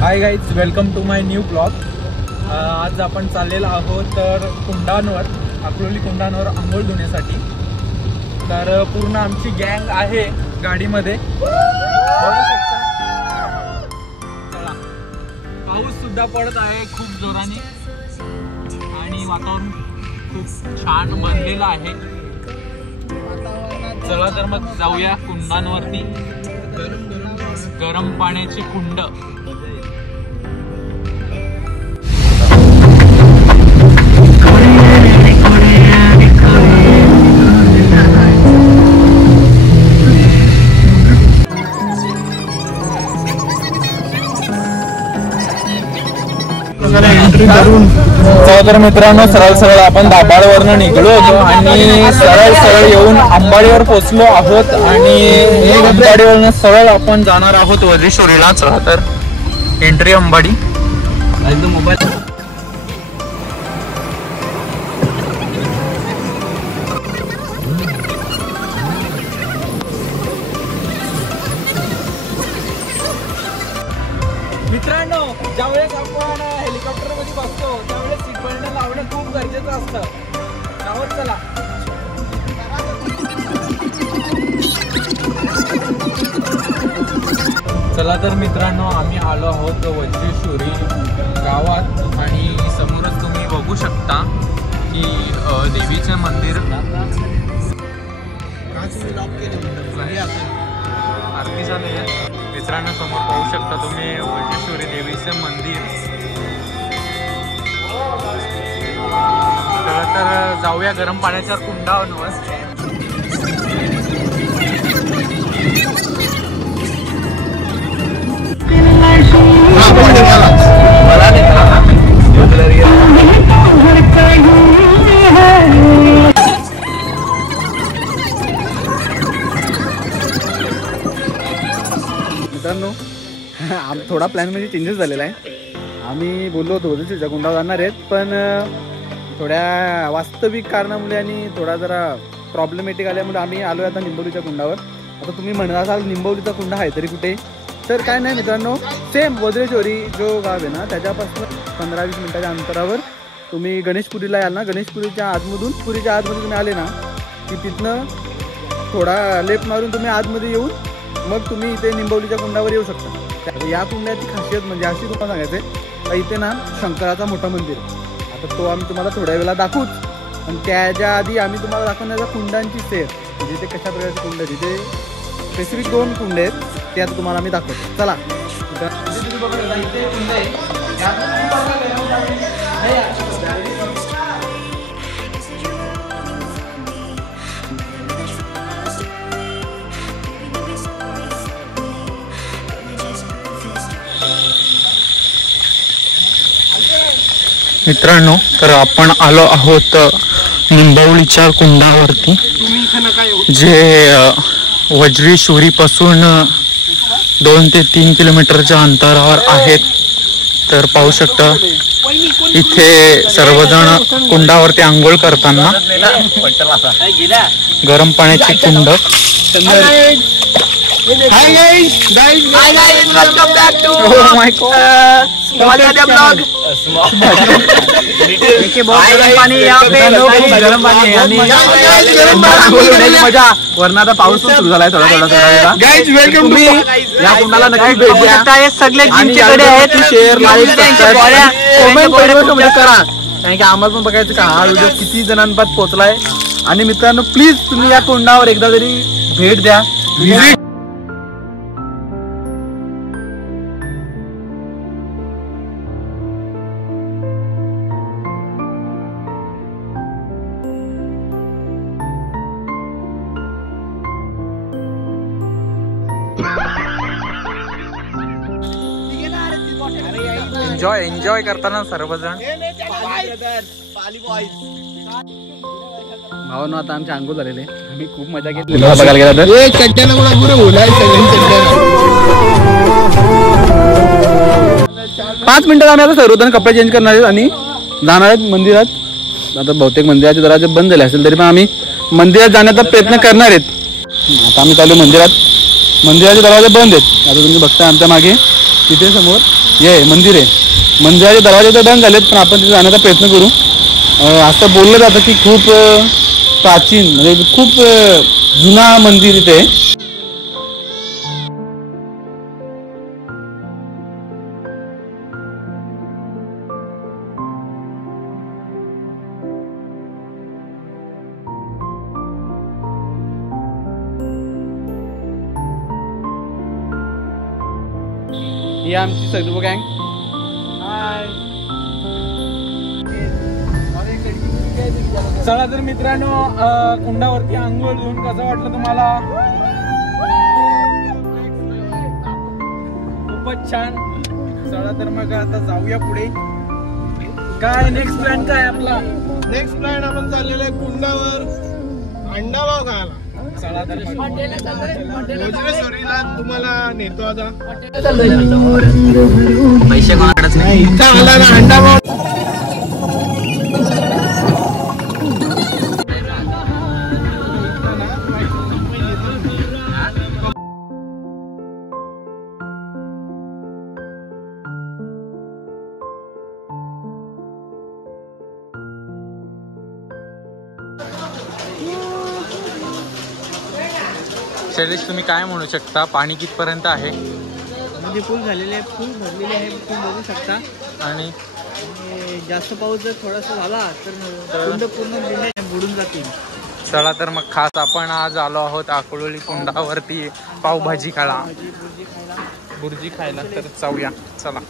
High guys, welcome to my new blog. आज आपण चाललेलो आहोत तर कुंडांवर, अक्रोली कुंडांवर आंघोळ धुण्यासाठी। तर पूर्ण आमची गँग आहे गाडीमध्ये, बघू शकता। चला, पाऊस सुद्धा पडत आहे खूप जोराने आणि वातावरण खूप छान बनलेलं आहे। चला तर मग जाऊया कुंडांवरती। गरम पाण्याची कुंड। तर मित्रांनो, सरळ आपण दाभाडवरनं निघलो होतो आणि सरळ येऊन अंबाडीवर पोहोचलो आहोत आणि अंबाडीवरनं सरळ आपण जाणार आहोत वज्रेश्वरीला। चला तर एंट्री अंबाडी। एकदम मोबाईल मित्रांनो, ज्यावेळेस आपण हेलिकॉप्टर मध्ये बसतो त्यावेळेस सीट बेल्ट लावणं खूप गरजेचं असतं। गावात चला। चला तर मित्रांनो, आम्ही आलो आहोत वज्रेश्वरी गावात आणि समोरच तुम्ही बघू शकता की देवीचे मंदिर। आरती चालू आहे मित्रांनो, समोर पाहू शकता तुम्ही वज्रेश्वरी देवीचे मंदिर। तर जाऊया गरम पाण्याच्या कुंडावर। मित्रांनो, थोडा प्लॅन म्हणजे चेंजेस झालेला आहे। आम्ही बोललो होतो वज्रेश्वरीच्या कुंडावर जाणार आहेत, पण थोड्या वास्तविक कारणामुळे आणि थोडा जरा प्रॉब्लेमॅटिक आल्यामुळे आम्ही आलो आता निंबवलीच्या कुंडावर। आता तुम्ही म्हणत असाल निंबवलीचा कुंडा आहे तरी कुठे, तर काय नाही मित्रांनो, सेम वज्रेश्वरी जो गाव आहे ना त्याच्यापासून 15-20 मिनिटाच्या अंतरावर तुम्ही गणेशपुरीला याल ना, गणेशपुरीच्या आतमधून पुरीच्या आतमध्ये तुम्ही आले ना की तिथनं थोडा लेफ्ट मारून तुम्ही आतमध्ये येऊन मग तुम्ही इथे निंबवलीच्या कुंडावर येऊ शकता। या कुंडाची खासियत म्हणजे अशी तुम्हाला सांगायचं आहे, इथे ना शंकराचा मोठा मंदिर आहे। आता तो आम्ही तुम्हाला थोड्या वेळेला दाखवूच, पण त्याच्या आधी आम्ही तुम्हाला दाखवण्याचा कुंडांची सेर, म्हणजे ते कशा प्रकारचे कुंड आहेत। तिथे स्पेसिफिक 2 कुंड आहेत, ते आता तुम्हाला आम्ही दाखवतो। चला। मित्रांनो, तर आपण आलो आहोत निंबवलीच्या कुंडावरती, जे वज्रेश्वरी पासून 2 ते 3 किलोमीटरच्या अंतरावर आहेत। तर पाहू शकता इथे सर्वजण कुंडावरती आंघोळ करताना। गरम पाण्याची कुंड। मजा वरना आता पाऊस सुरू झालाय थोडा थोडा। तुम्ही या कुंडाला नक्की भेट द्या। सगळे जिमच्याकडे आहेत, शेअर लाईक कमेंट करा, कारण की आम्हाला पण बघायचं का हा व्हिडिओ किती जणांपर्यंत पोहोचलाय। आणि मित्रांनो, प्लीज तुम्ही या कुंडावर एकदा तरी भेट द्या। एन्जॉय करताना सर्वजण। भावांनो, आता आमचे अंघोळ झालेले, आम्ही खूप मजा घेतली बघायला गेला तर। 5 मिनिटात आम्ही आता सर्वजण कपडे चेंज करणार आहेत आणि जाणार आहेत मंदिरात। आता बहुतेक मंदिराचे दरवाजे बंद झाले असेल, तरी पण आम्ही मंदिरात जाण्याचा प्रयत्न करणार आहेत। आता आम्ही चालू मंदिरात, मंदिराचे दरवाजे बंद आहेत। आता तुम्ही बघता आमच्या मागे तिथे समोर हे मंदिर आहे. मंदिराचे दरवाजे तर डन झालेत, पण आपण तिथे जाण्याचा प्रयत्न करू. असं बोललं जातं की खूप प्राचीन म्हणजे खूप जुना मंदिर इथे आहे. ही आमची सर्व गँग. चला तर मित्रांनो, कुंडावरती आंघोळ घेऊन कसं वाटलं तुम्हाला? खूपच छान. चला तर मग आता जाऊया पुढे. काय नेक्स्ट प्लॅन काय आपला? नेक्स्ट प्लॅन आपण चाललेलो आहे कुंडावर अंडाभाव खायला. चला तर सरीला तुम्हाला नेतो आता. पैसे कोणाकडेच नाही. आला ना अंडाभाव. शैलेश, तुम्ही काय म्हणू शकता? पाणी कितपर्यंत आहे? मध्ये फुल झालेले आहे, फुल भरलेले आहे, तुम्ही बघू शकता. आणि जास्त पाऊस जर थोडासा झाला तर कुंड पूर्ण बुडून जातील. चला तर मग खास आपण आज आलो आहोत अकलोली कुंडावरती पावभाजी खायला, बुर्जी खायला. तर जाऊया, चला.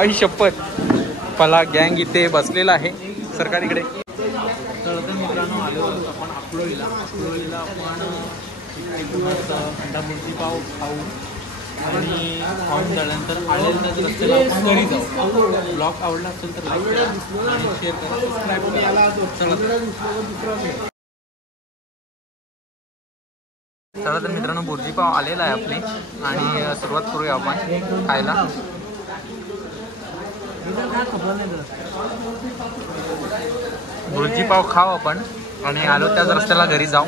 आई शपथ, पला गँग इथे बसलेला आहे सरकारीकडे. तर मित्रांनो, आलो आपण अकलोलीला. आपण अंडा बुर्जी पाव खाऊ आणि खाऊन झाल्यानंतर आलेल्या रस्त्याला आपण घरी जाऊ. ब्लॉग आवडला असेल तर लाईक करा आणि शेअर करा, सबस्क्राईब करा. चला तर मित्रांनो, बुर्जी पाव आलेला आहे आपली आणि सुरुवात करूया आपण खायला. बुर्जी पाव खाऊ आपण आणि आलो त्याच रस्त्याला घरी जाऊ.